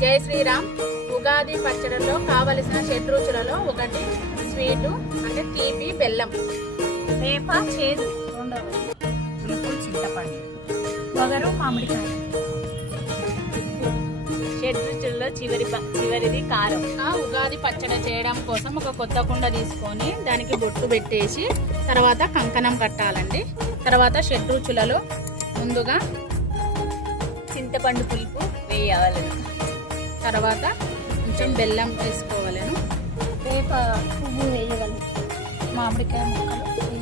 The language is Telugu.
జై శ్రీరామ్. ఉగాది పచ్చడిలో కావలసిన షడ్రుచులలో ఒకటి స్వీటు అంటే తీపి, బెల్లం, వేప చేదు, రెండవది పులుపు చింతపండు, వగరు మామిడికాయ. షడ్రుచుల్లో చివరిది కారం. ఉగాది పచ్చడి చేయడం కోసం ఒక కొత్త కుండ తీసుకొని దానికి బొట్టు పెట్టేసి తర్వాత కంకణం కట్టాలండి. తర్వాత షడ్రుచులలో ముందుగా చింతపండు పులుపు వేయాలి. తర్వాత కొంచెం బెల్లం వేసుకోవాలను. వేప పువ్వు వేయగలను, మామిడికాయ ముక్కలు